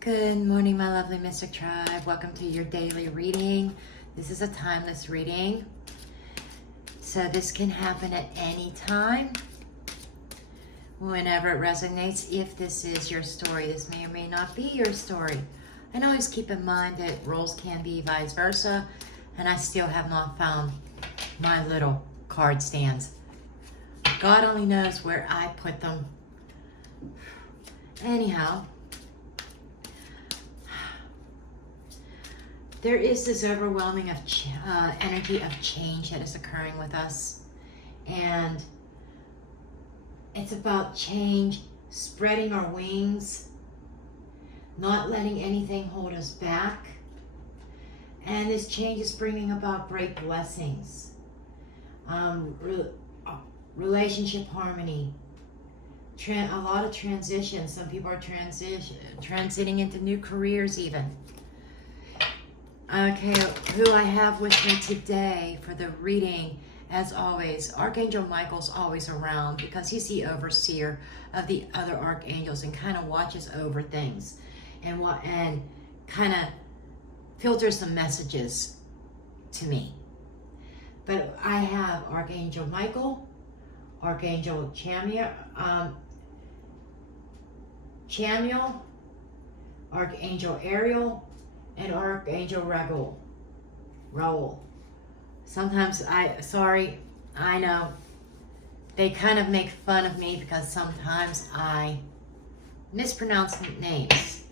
Good morning, my lovely Mystic Tribe. Welcome to your daily reading. This is a timeless reading. So this can happen at any time, whenever it resonates. If this is your story, this may or may not be your story. And always keep in mind that roles can be vice versa. And I still have not found my little card stands. God only knows where I put them. Anyhow, there is this overwhelming energy of change that is occurring with us. And it's about change, spreading our wings, not letting anything hold us back. And this change is bringing about great blessings. Relationship harmony, a lot of transition. Some people are transiting into new careers even. Okay, who I have with me today for the reading, as always, Archangel Michael's always around because he's the overseer of the other archangels and kind of watches over things and kind of filters the messages to me. But I have Archangel Michael, Archangel Chamuel, Archangel Ariel, and Archangel Raul. Sometimes I know they kind of make fun of me because sometimes I mispronounce names.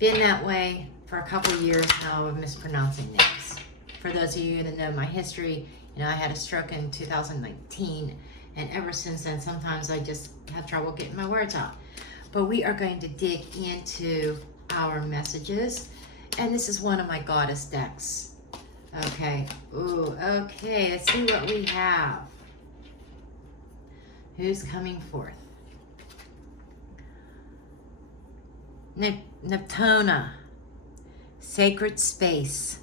Been that way for a couple years now of mispronouncing names. For those of you that know my history, I had a stroke in 2019, and ever since then, sometimes I just have trouble getting my words out. But we are going to dig into our messages, and this is one of my goddess decks. Okay, okay, let's see what we have. Who's coming forth? Neptuna, sacred space.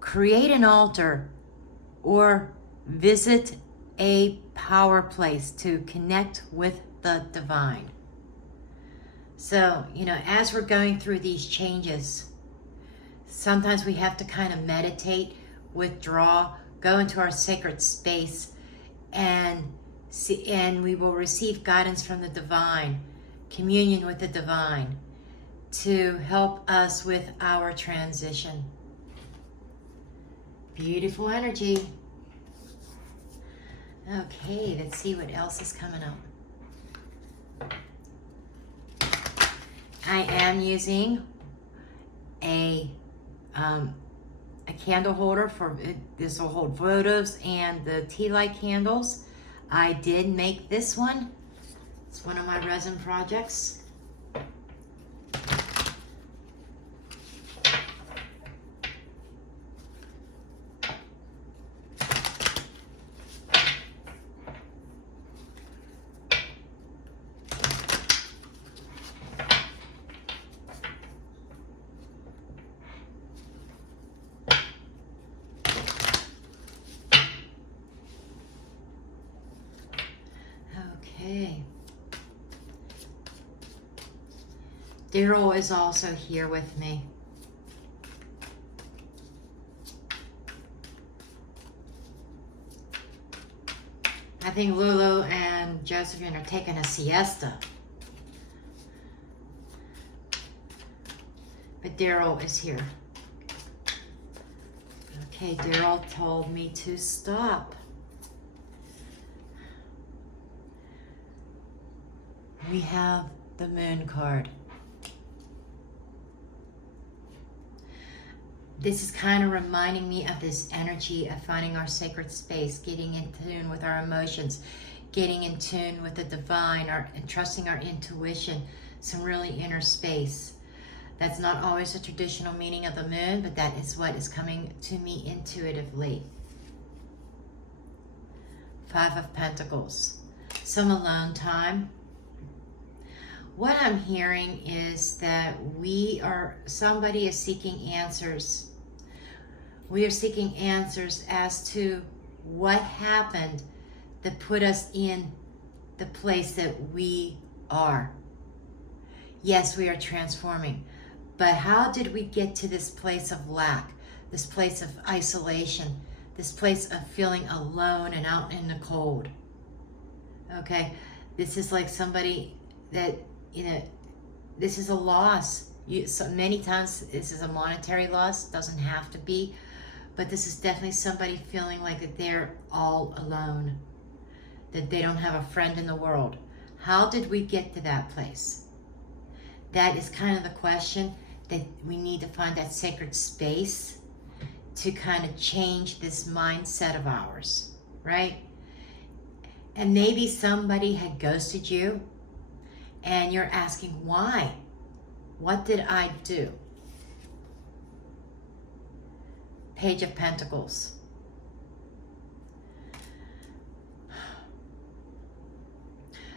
Create an altar or visit a power place to connect with the divine. So, as we're going through these changes, sometimes we have to kind of meditate, withdraw, go into our sacred space, and we will receive guidance from the divine, communion with the divine, to help us with our transition. Beautiful energy. Okay, let's see what else is coming up. I am using a candle holder for this will hold photos and the tea light candles. I did make this one. It's one of my resin projects. Okay. Daryl is also here with me. I think Lulu and Josephine are taking a siesta. But Daryl is here. Okay, Daryl told me to stop. We have the Moon card. This is kind of reminding me of this energy of finding our sacred space, getting in tune with our emotions, getting in tune with the divine, and trusting our intuition, some really inner space. That's not always a traditional meaning of the moon, but that is what is coming to me intuitively. Five of Pentacles. Some alone time. What I'm hearing is that somebody is seeking answers. We are seeking answers as to what happened that put us in the place that we are. Yes, we are transforming. But how did we get to this place of lack, this place of isolation, this place of feeling alone and out in the cold? Okay, this is like somebody that, this is a loss. So many times this is a monetary loss, doesn't have to be, but this is definitely somebody feeling like that they're all alone, that they don't have a friend in the world. How did we get to that place? That is kind of the question that we need to find, that sacred space to kind of change this mindset of ours, right? And maybe somebody had ghosted you and you're asking, why? What did I do? Page of Pentacles.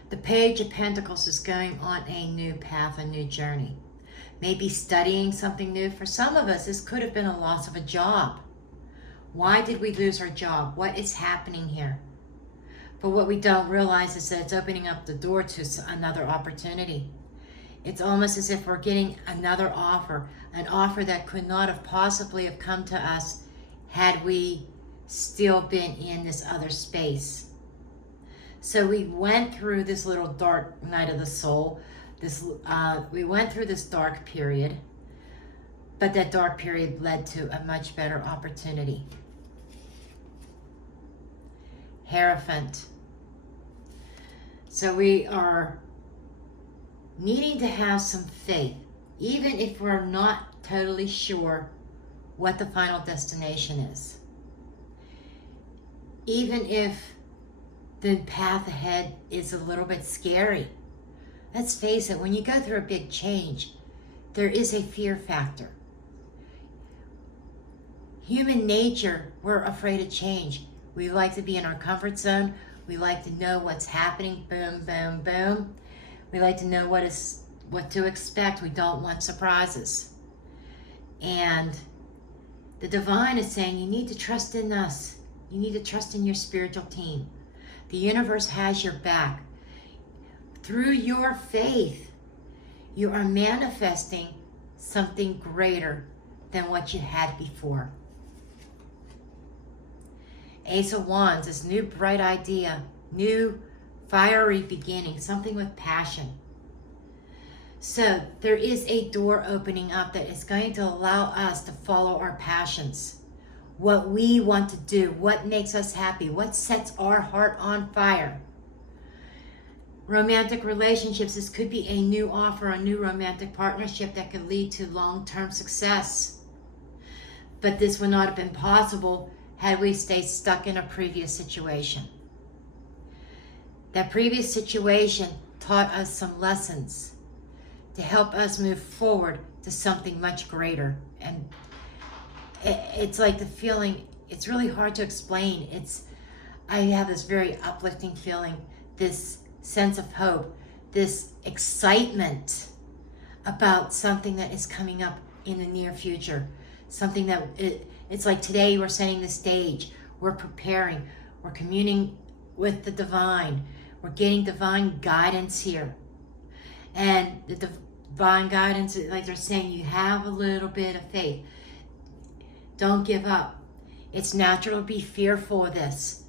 The Page of Pentacles is going on a new path, a new journey. Maybe studying something new. For some of us, this could have been a loss of a job. Why did we lose our job? What is happening here? But what we don't realize is that it's opening up the door to another opportunity. It's almost as if we're getting another offer, an offer that could not have possibly have come to us had we still been in this other space. So we went through this little dark night of the soul. We went through this dark period, but that dark period led to a much better opportunity. Hierophant. So we are needing to have some faith, even if we're not totally sure what the final destination is. Even if the path ahead is a little bit scary. Let's face it, when you go through a big change, there is a fear factor. Human nature, we're afraid of change. We like to be in our comfort zone. We like to know what's happening. Boom, boom, boom. We like to know what to expect. We don't want surprises. And the divine is saying you need to trust in us. You need to trust in your spiritual team. The universe has your back. Through your faith, you are manifesting something greater than what you had before. Ace of Wands, this new bright idea, new fiery beginning, something with passion. So there is a door opening up that is going to allow us to follow our passions. What we want to do, what makes us happy, what sets our heart on fire. Romantic relationships, this could be a new offer, a new romantic partnership that could lead to long-term success. But this would not have been possible had we stayed stuck in a previous situation. That previous situation taught us some lessons to help us move forward to something much greater. And it's like the feeling, it's really hard to explain. I have this very uplifting feeling, this sense of hope, this excitement about something that is coming up in the near future. Something that, it's like today we're setting the stage, we're preparing, we're communing with the divine, we're getting divine guidance here. And the divine guidance, like they're saying, you have a little bit of faith. Don't give up. It's natural to be fearful of this,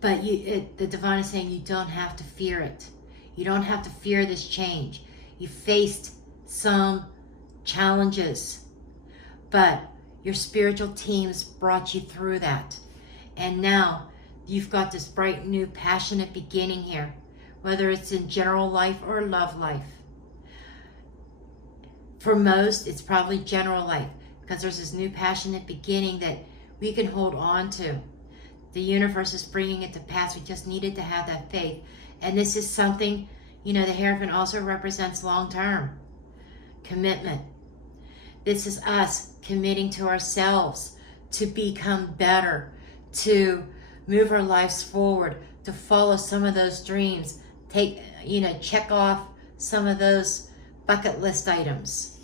but the divine is saying you don't have to fear it. You don't have to fear this change. You faced some challenges, but your spiritual teams brought you through that. And now you've got this bright, new, passionate beginning here, whether it's in general life or love life. For most, it's probably general life, because there's this new passionate beginning that we can hold on to. The universe is bringing it to pass. We just needed to have that faith. And this is something, the Hierophant also represents long-term commitment. This is us committing to ourselves to become better, to move our lives forward, to follow some of those dreams, check off some of those bucket list items.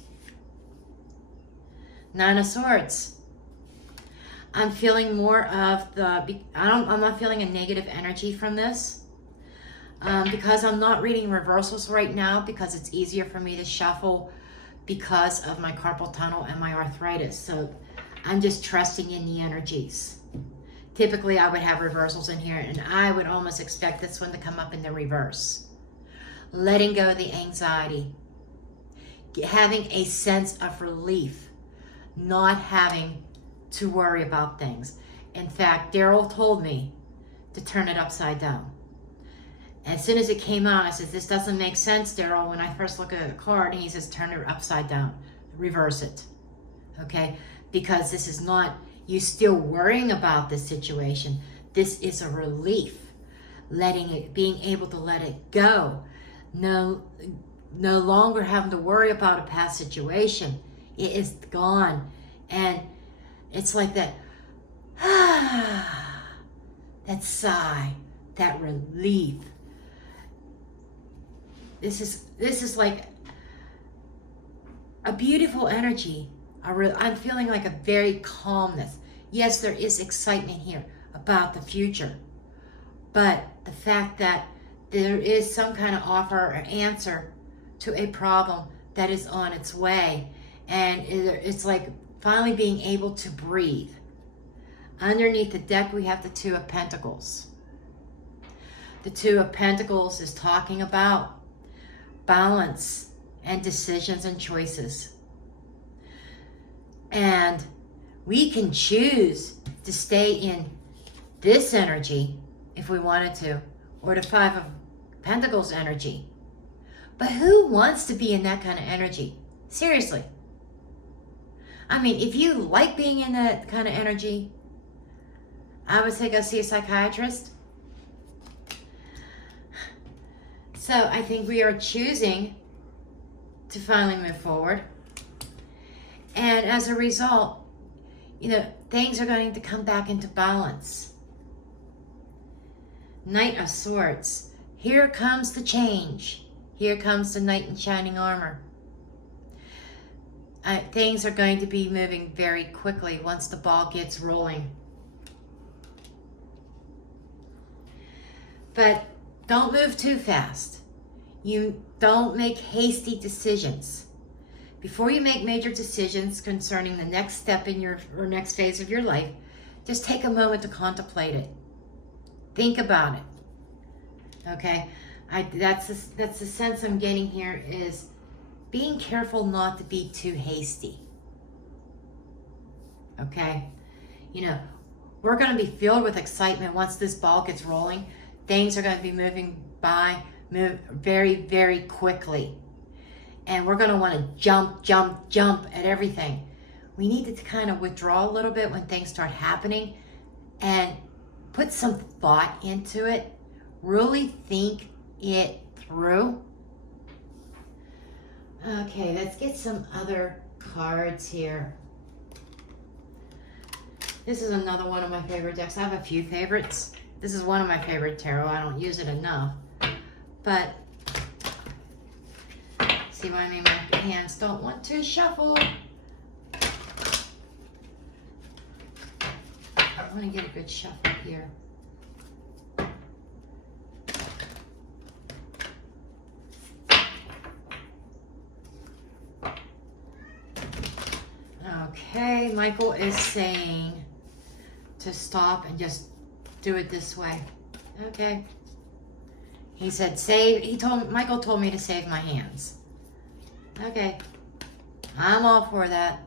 Nine of Swords. I'm feeling more of I'm not feeling a negative energy from this. Because I'm not reading reversals right now, because it's easier for me to shuffle because of my carpal tunnel and my arthritis. So I'm just trusting in the energies. Typically, I would have reversals in here, and I would almost expect this one to come up in the reverse. Letting go of the anxiety. Having a sense of relief. Not having to worry about things. In fact, Daryl told me to turn it upside down. As soon as it came out, I said, this doesn't make sense, Daryl, when I first look at the card. And he says, turn it upside down. Reverse it. Okay? Because this is not you still worrying about this situation. This is a relief. Letting it, being able to let it go. No longer having to worry about a past situation. It is gone. And it's like that, that sigh, that relief. This is like a beautiful energy. I'm feeling like a very calmness. Yes, there is excitement here about the future. But the fact that there is some kind of offer or answer to a problem that is on its way. And it's like finally being able to breathe. Underneath the deck, we have the Two of Pentacles. The Two of Pentacles is talking about balance and decisions and choices. And we can choose to stay in this energy if we wanted to, or the Five of Pentacles energy. But who wants to be in that kind of energy? Seriously. I mean, if you like being in that kind of energy, I would say go see a psychiatrist. So I think we are choosing to finally move forward. And as a result, things are going to come back into balance. Knight of Swords. Here comes the change. Here comes the Knight in Shining Armor. Things are going to be moving very quickly once the ball gets rolling. But don't move too fast. You don't make hasty decisions. Before you make major decisions concerning the next step in your or next phase of your life, just take a moment to contemplate it. Think about it. Okay? That's the sense I'm getting here, is being careful not to be too hasty. Okay? We're going to be filled with excitement once this ball gets rolling. Things are going to be move very, very quickly. And we're going to want to jump at everything. We need to kind of withdraw a little bit when things start happening and put some thought into it. Really think it through. Okay, let's get some other cards here. This is another one of my favorite decks. I have a few favorites. This is one of my favorite tarot. I don't use it enough. But, see what I mean? My hands don't want to shuffle. I want to get a good shuffle here. Okay, Michael is saying to stop and just do it this way. Okay. He said Michael told me to save my hands. Okay. I'm all for that.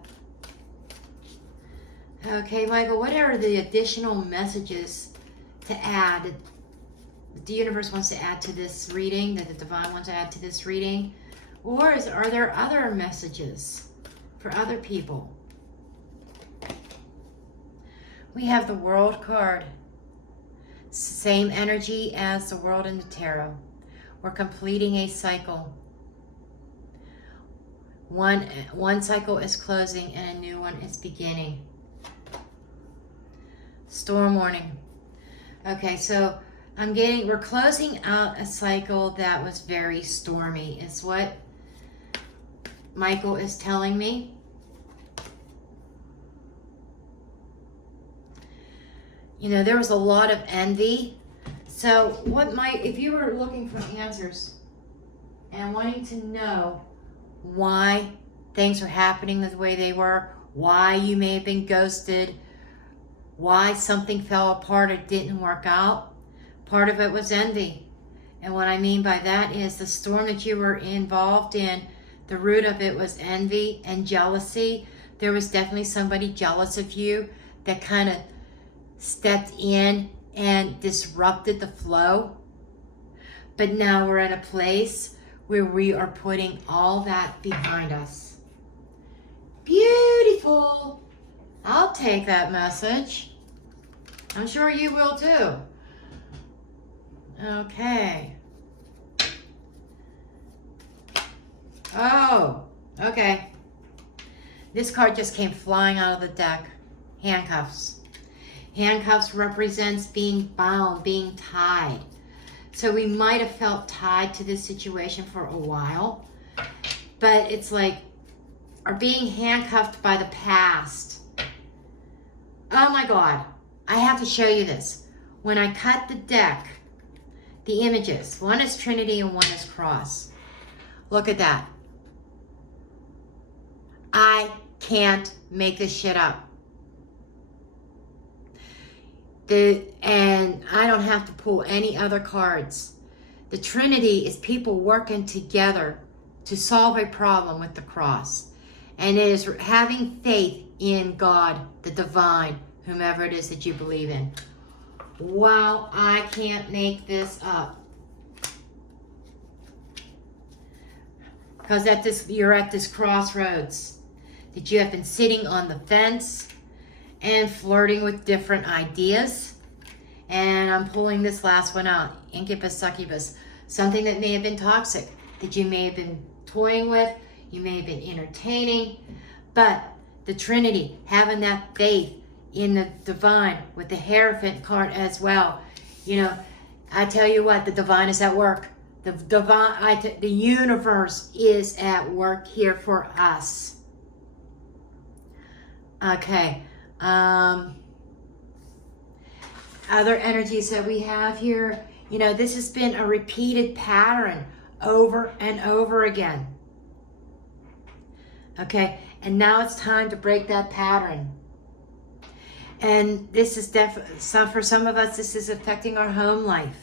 Okay, Michael, what are the additional messages to add that the universe wants to add to this reading, that the divine wants to add to this reading? Or are there other messages for other people? We have the World card. Same energy as the World in the tarot. We're completing a cycle. One cycle is closing and a new one is beginning. Storm warning. Okay, so we're closing out a cycle that was very stormy, is what Michael is telling me. There was a lot of envy, So if you were looking for answers and wanting to know why things were happening the way they were, why you may have been ghosted, why something fell apart or didn't work out, part of it was envy. And what I mean by that is the storm that you were involved in, the root of it was envy and jealousy. There was definitely somebody jealous of you that kind of stepped in and disrupted the flow. But now we're at a place where we are putting all that behind us. Beautiful. I'll take that message. I'm sure you will too. Okay. Oh, okay. This card just came flying out of the deck. Handcuffs. Handcuffs represents being bound, being tied. So we might have felt tied to this situation for a while, but it's like, are being handcuffed by the past. Oh my God, I have to show you this. When I cut the deck, the images, one is Trinity and one is Cross. Look at that. I can't make this shit up. And I don't have to pull any other cards. The Trinity is people working together to solve a problem with the Cross. And it is having faith in God, the divine, whomever it is that you believe in. Wow, I can't make this up. Because you're at this crossroads that you have been sitting on the fence and flirting with different ideas. And I'm pulling this last one out, incubus, succubus, something that may have been toxic, that you may have been toying with, you may have been entertaining, but the Trinity, having that faith in the divine with the Hierophant card as well. You know, I tell you what, the divine is at work. The universe is at work here for us. Okay. Other energies that we have here, you know, this has been a repeated pattern over and over again. Okay, and now it's time to break that pattern. And this is for some of us, this is affecting our home life.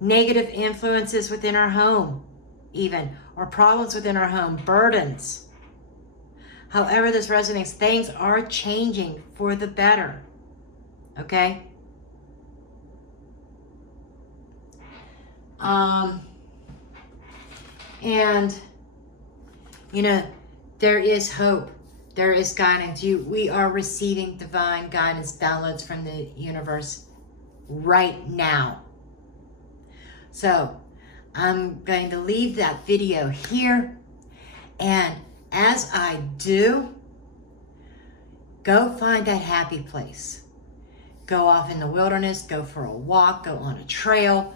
Negative influences within our home, even, or problems within our home, burdens. However this resonates, things are changing for the better. Okay? And, you know, there is hope. There is guidance. We are receiving divine guidance, downloads from the universe right now. So, I'm going to leave that video here. And as I do, go find that happy place. Go off in the wilderness, go for a walk, go on a trail,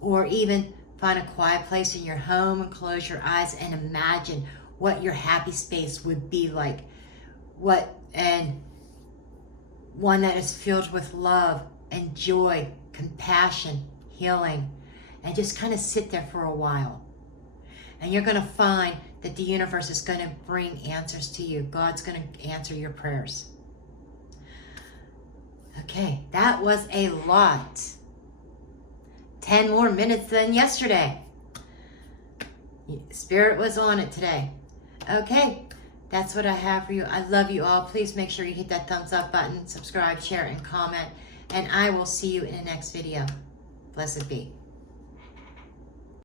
or even find a quiet place in your home and close your eyes and imagine what your happy space would be like. And one that is filled with love and joy, compassion, healing, and just kind of sit there for a while. And you're going to find that the universe is going to bring answers to you. God's going to answer your prayers. Okay, that was a lot. 10 more minutes than yesterday. Spirit was on it today. Okay, that's what I have for you. I love you all. Please make sure you hit that thumbs up button, subscribe, share, and comment. And I will see you in the next video. Blessed be.